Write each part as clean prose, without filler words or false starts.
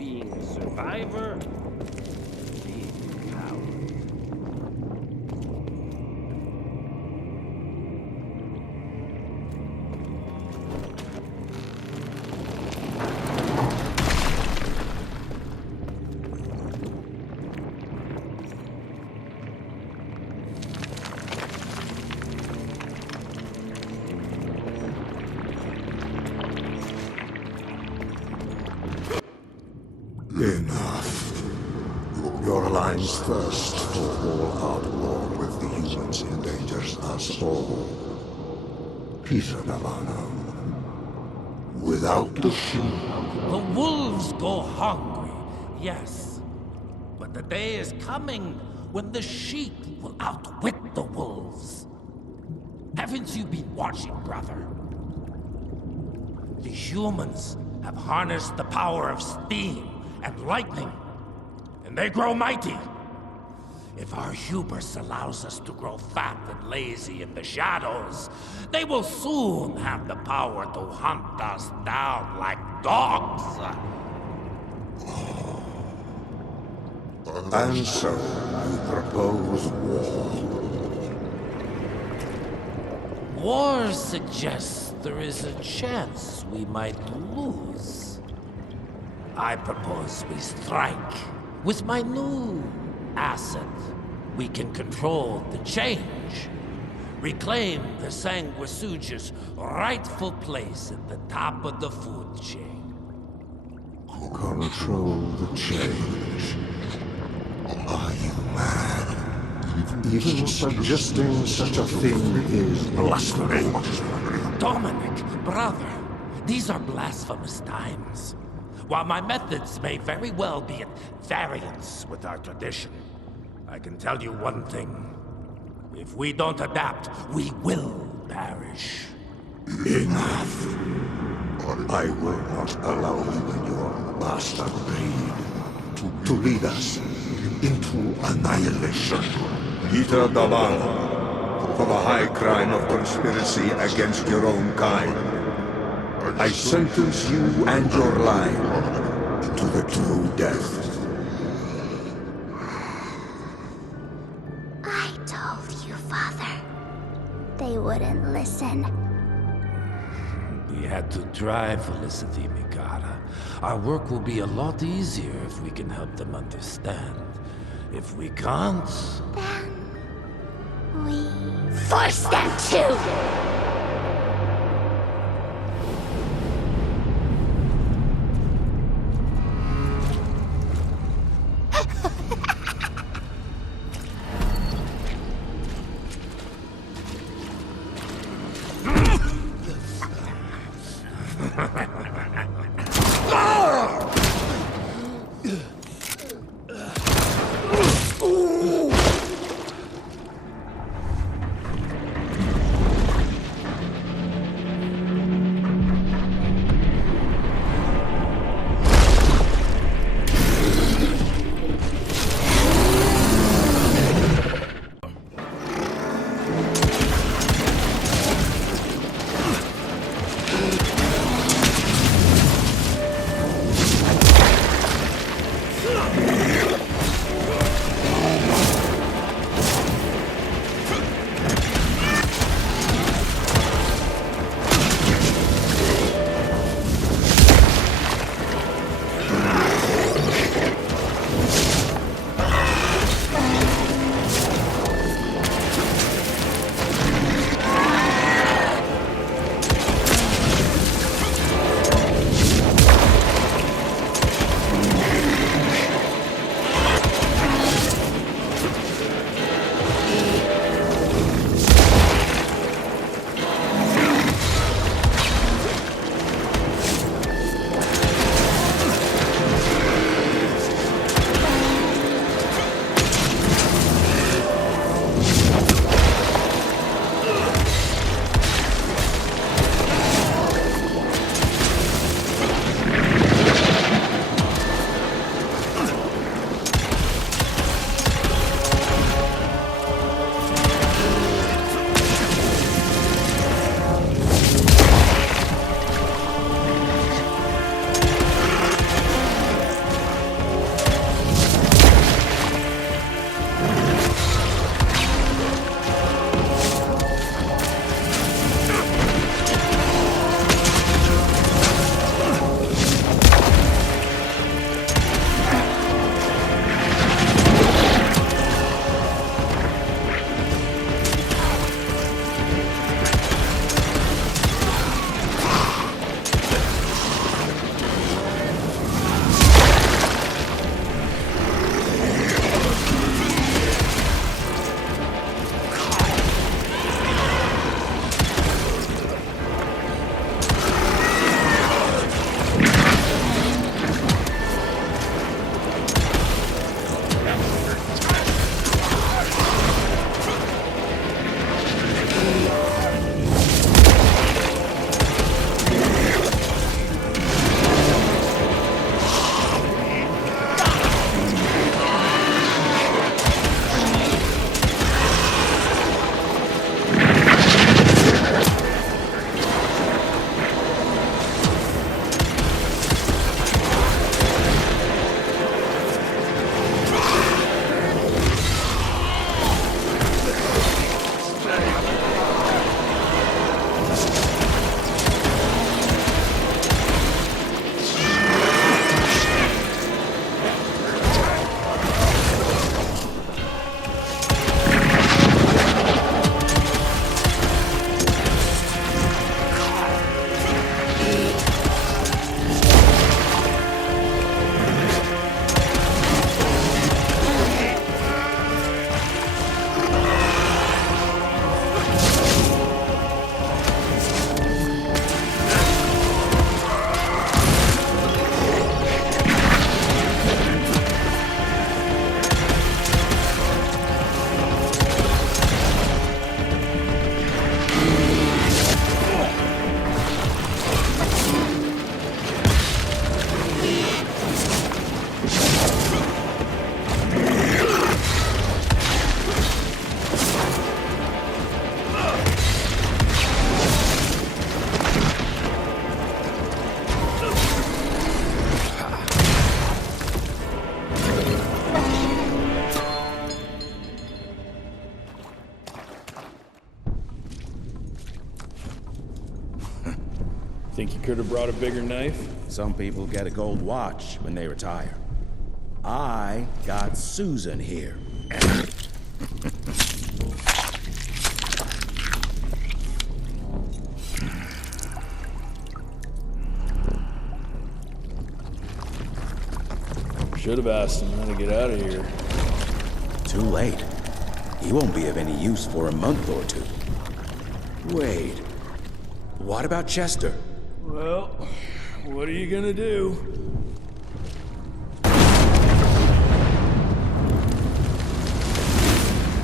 being a survivor, being a coward. Enough. Your line's thirst for all-out war with the humans endangers us all. Peter Davano. Without the sheep. The wolves go hungry, yes. But the day is coming when the sheep will outwit the wolves. Haven't you been watching, brother? The humans have harnessed the power of steam and lightning, and they grow mighty. If our hubris allows us to grow fat and lazy in the shadows, they will soon have the power to hunt us down like dogs. And so, you propose war. War suggests there is a chance we might lose. I propose we strike. With my new asset, we can control the change. Reclaim the Sanguisuja's rightful place at the top of the food chain. Control the change. Are you mad? Even suggesting such a thing is blasphemy. Dominic, brother, these are blasphemous times. While my methods may very well be at variance with our tradition, I can tell you one thing. If we don't adapt, we will perish. Enough. I will not allow you and your bastard breed to lead us into annihilation. Peter Davano, for the high crime of conspiracy against your own kind, I sentence you and your line to the true death. I told you, Father. They wouldn't listen. We had to try, Felicity Mikata. Our work will be a lot easier if we can help them understand. If we can't... Then... we... force them to! Could have brought a bigger knife. Some people get a gold watch when they retire. I got Susan here. Should have asked him how to get out of here. Too late. He won't be of any use for a month or two. Wait. What about Chester? Well, what are you gonna do?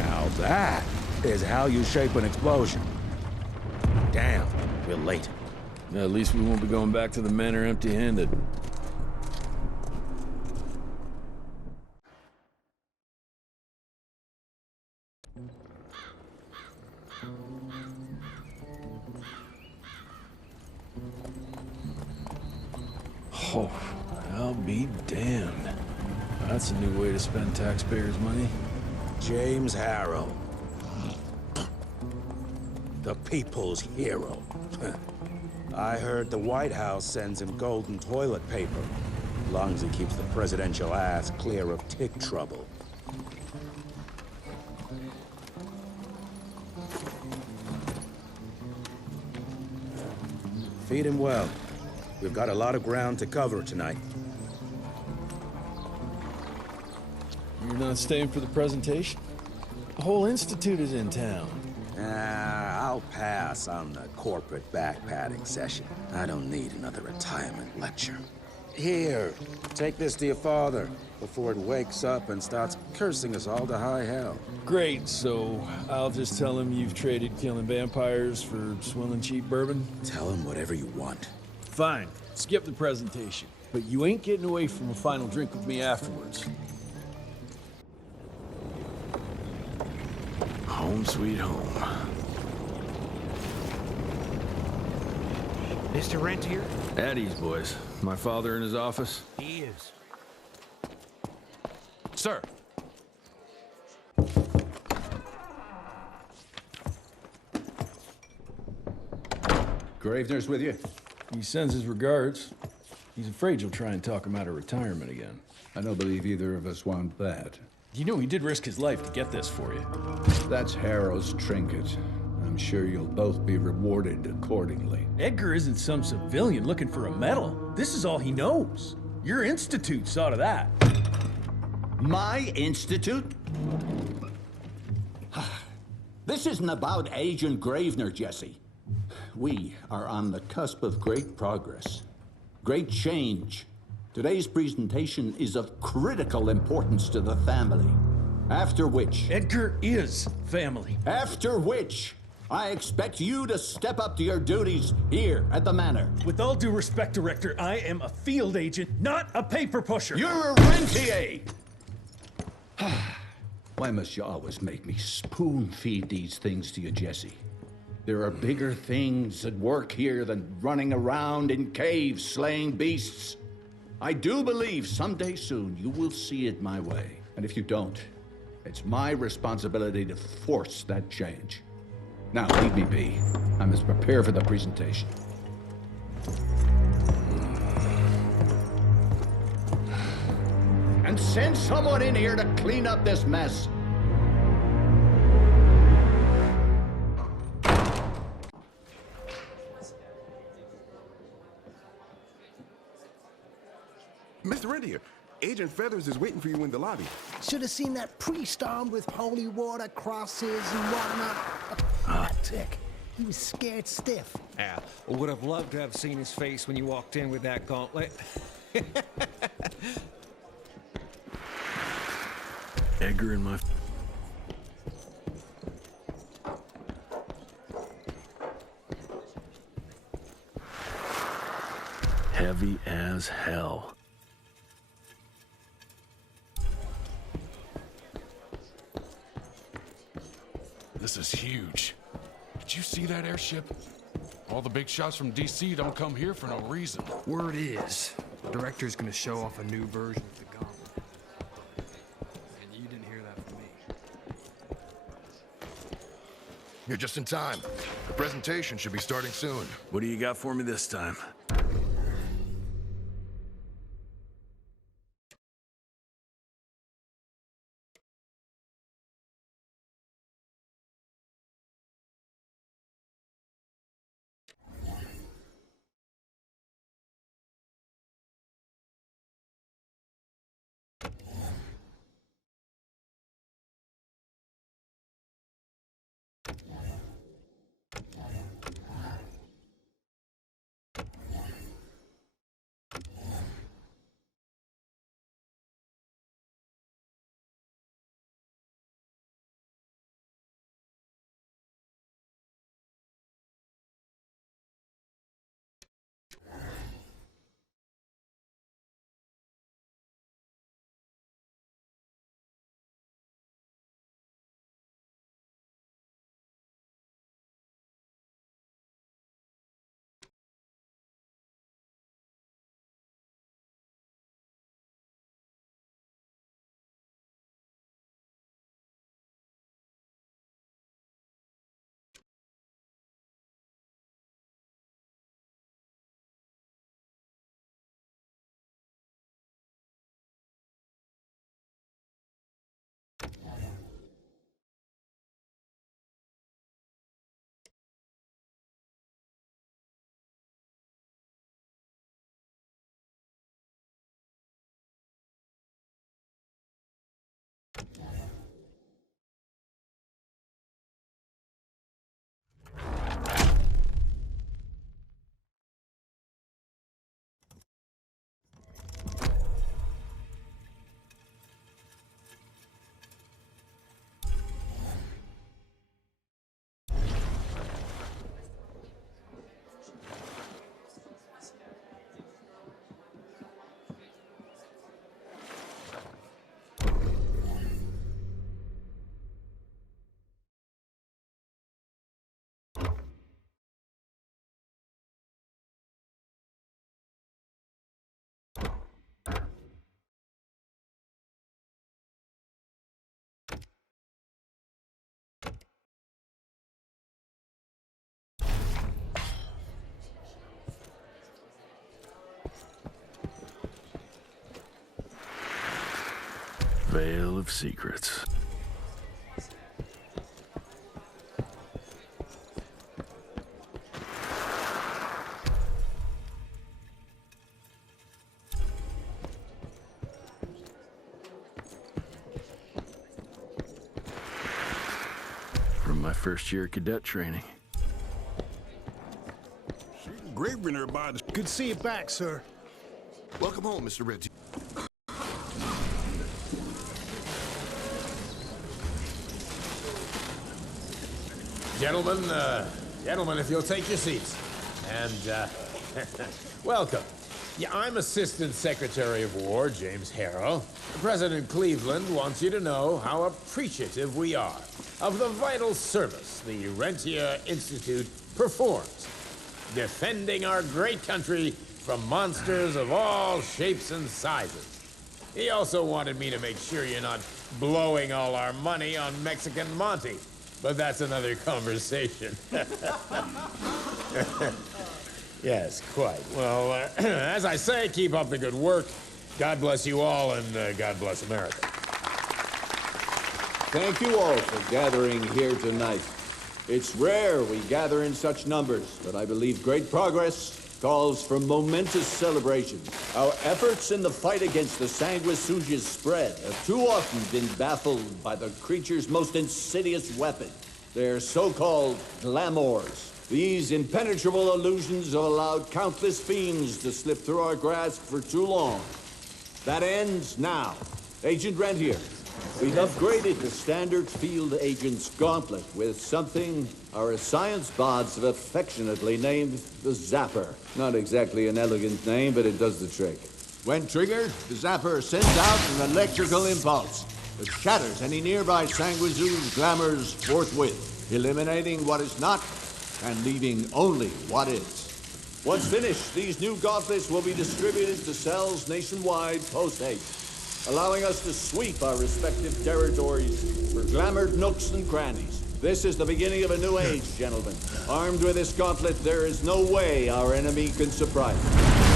Now that is how you shape an explosion. Damn, we're late. At least we won't be going back to the manor empty-handed. Oh, I'll be damned. That's a new way to spend taxpayers' money. James Harrow. The people's hero. I heard the White House sends him golden toilet paper. As long as he keeps the presidential ass clear of tick trouble. Feed him well. We've got a lot of ground to cover tonight. You're not staying for the presentation? The whole institute is in town. I'll pass on the corporate back-patting session. I don't need another retirement lecture. Here, take this to your father before it wakes up and starts cursing us all to high hell. Great, so I'll just tell him you've traded killing vampires for swilling cheap bourbon? Tell him whatever you want. Fine, skip the presentation. But you ain't getting away from a final drink with me afterwards. Home sweet home. Mr. Rentier? At ease, boys. My father in his office? He is. Sir. Gravener's with you? He sends his regards. He's afraid you'll try and talk him out of retirement again. I don't believe either of us want that. You know he did risk his life to get this for you. That's Harrow's trinket. I'm sure you'll both be rewarded accordingly. Edgar isn't some civilian looking for a medal. This is all he knows. Your institute saw to that. My institute? This isn't about Agent Gravener, Jesse. We are on the cusp of great progress, great change. Today's presentation is of critical importance to the family. After which... Edgar is family. After which, I expect you to step up to your duties here at the manor. With all due respect, Director, I am a field agent, not a paper pusher. You're a rentier! Why must you always make me spoon-feed these things to you, Jesse? There are bigger things at work here than running around in caves slaying beasts. I do believe someday soon you will see it my way. And if you don't, it's my responsibility to force that change. Now, leave me be. I must prepare for the presentation. And send someone in here to clean up this mess. Mr. Rentier, Agent Feathers is waiting for you in the lobby. Should have seen that priest armed with holy water, crosses, and whatnot. That tick. He was scared stiff. Yeah, would have loved to have seen his face when you walked in with that gauntlet. Edgar and my... Heavy as hell. This is huge. Did you see that airship? All the big shots from DC don't come here for no reason. Word is, the director's gonna show off a new version of the gauntlet. And you didn't hear that from me. You're just in time. The presentation should be starting soon. What do you got for me this time? Veil of Secrets. From my first year of cadet training. Gravener nearby. Good to see you back, sir. Welcome home, Mr. Reggie. Gentlemen, if you'll take your seats. And, welcome. Yeah, I'm Assistant Secretary of War, James Harrow. President Cleveland wants you to know how appreciative we are of the vital service the Rentia Institute performs, defending our great country from monsters of all shapes and sizes. He also wanted me to make sure you're not blowing all our money on Mexican Monty. But that's another conversation. Yes, quite. Well, as I say, keep up the good work. God bless you all, and God bless America. Thank you all for gathering here tonight. It's rare we gather in such numbers, but I believe great progress calls for momentous celebration. Our efforts in the fight against the Sanguisuga's spread have too often been baffled by the creature's most insidious weapon, their so-called glamours. These impenetrable illusions have allowed countless fiends to slip through our grasp for too long. That ends now. Agent Rentier, we've upgraded the standard field agent's gauntlet with something our science bots have affectionately named the Zapper. Not exactly an elegant name, but it does the trick. When triggered, the Zapper sends out an electrical impulse that shatters any nearby Sanguisuga's glamours forthwith, eliminating what is not and leaving only what is. Once finished, these new gauntlets will be distributed to cells nationwide post-haste, allowing us to sweep our respective territories for glamored nooks and crannies. This is the beginning of a new age, gentlemen. Armed with this gauntlet, there is no way our enemy can surprise us.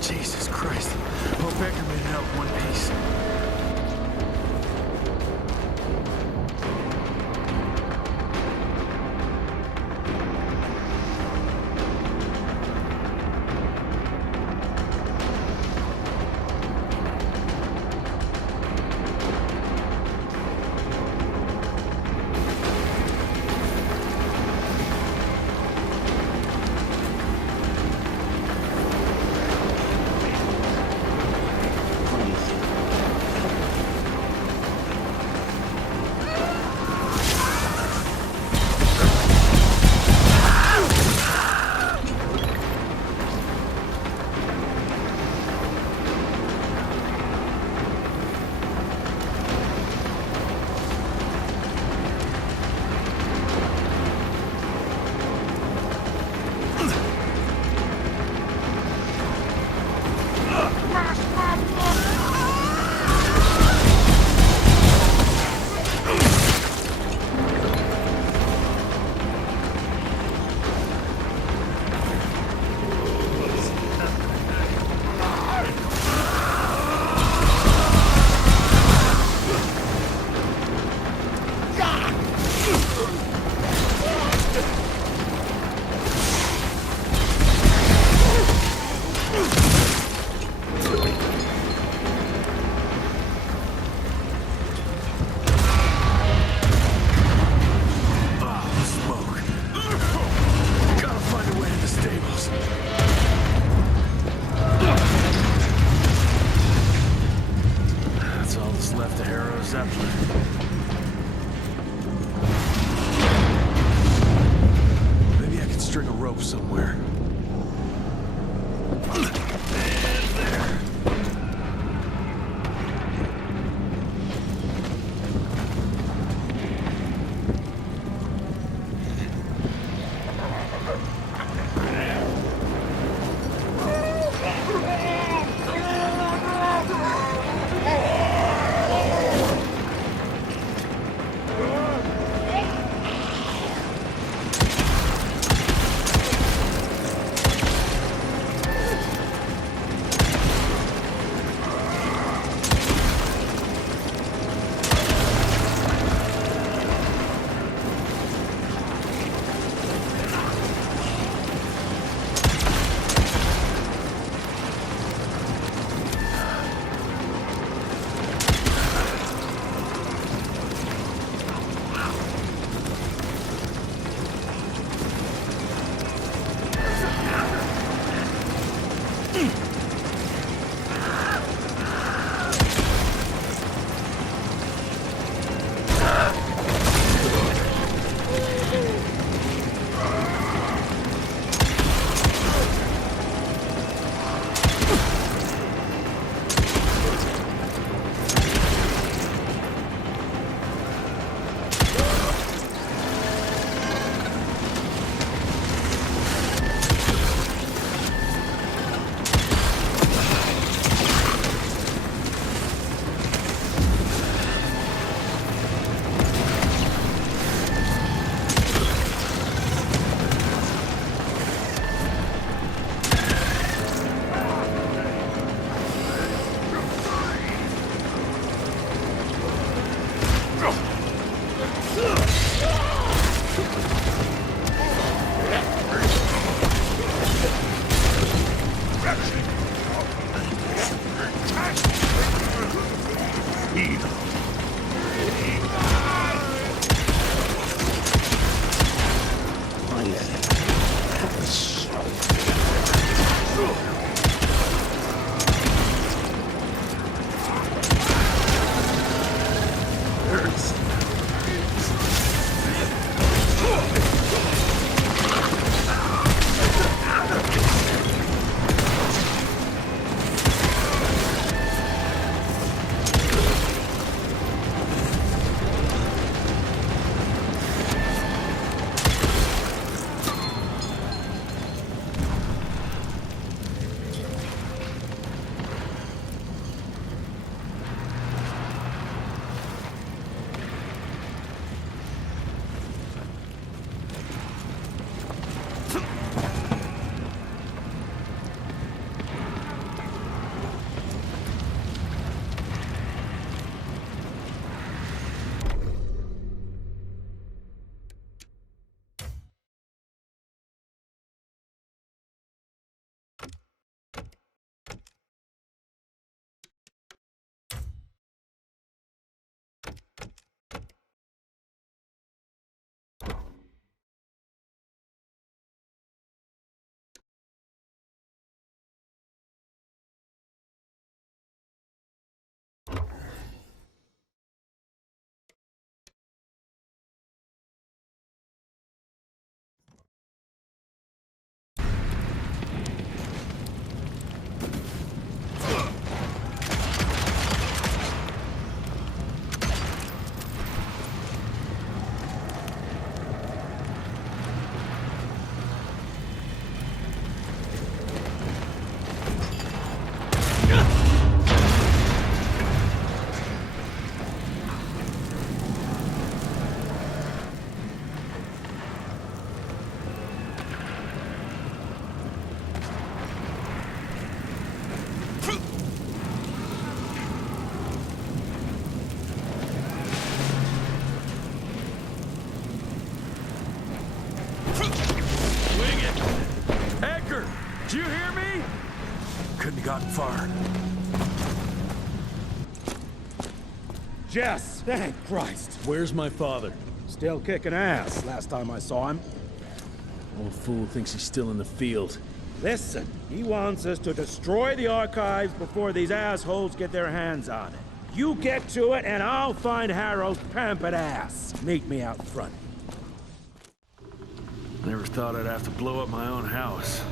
Jesus Christ. Hope Becker made it out in one piece. Did you hear me? Couldn't have gotten far. Jess, thank Christ. Where's my father? Still kicking ass, last time I saw him. Old fool thinks he's still in the field. Listen, he wants us to destroy the archives before these assholes get their hands on it. You get to it, and I'll find Harold's pampered ass. Meet me out front. Never thought I'd have to blow up my own house.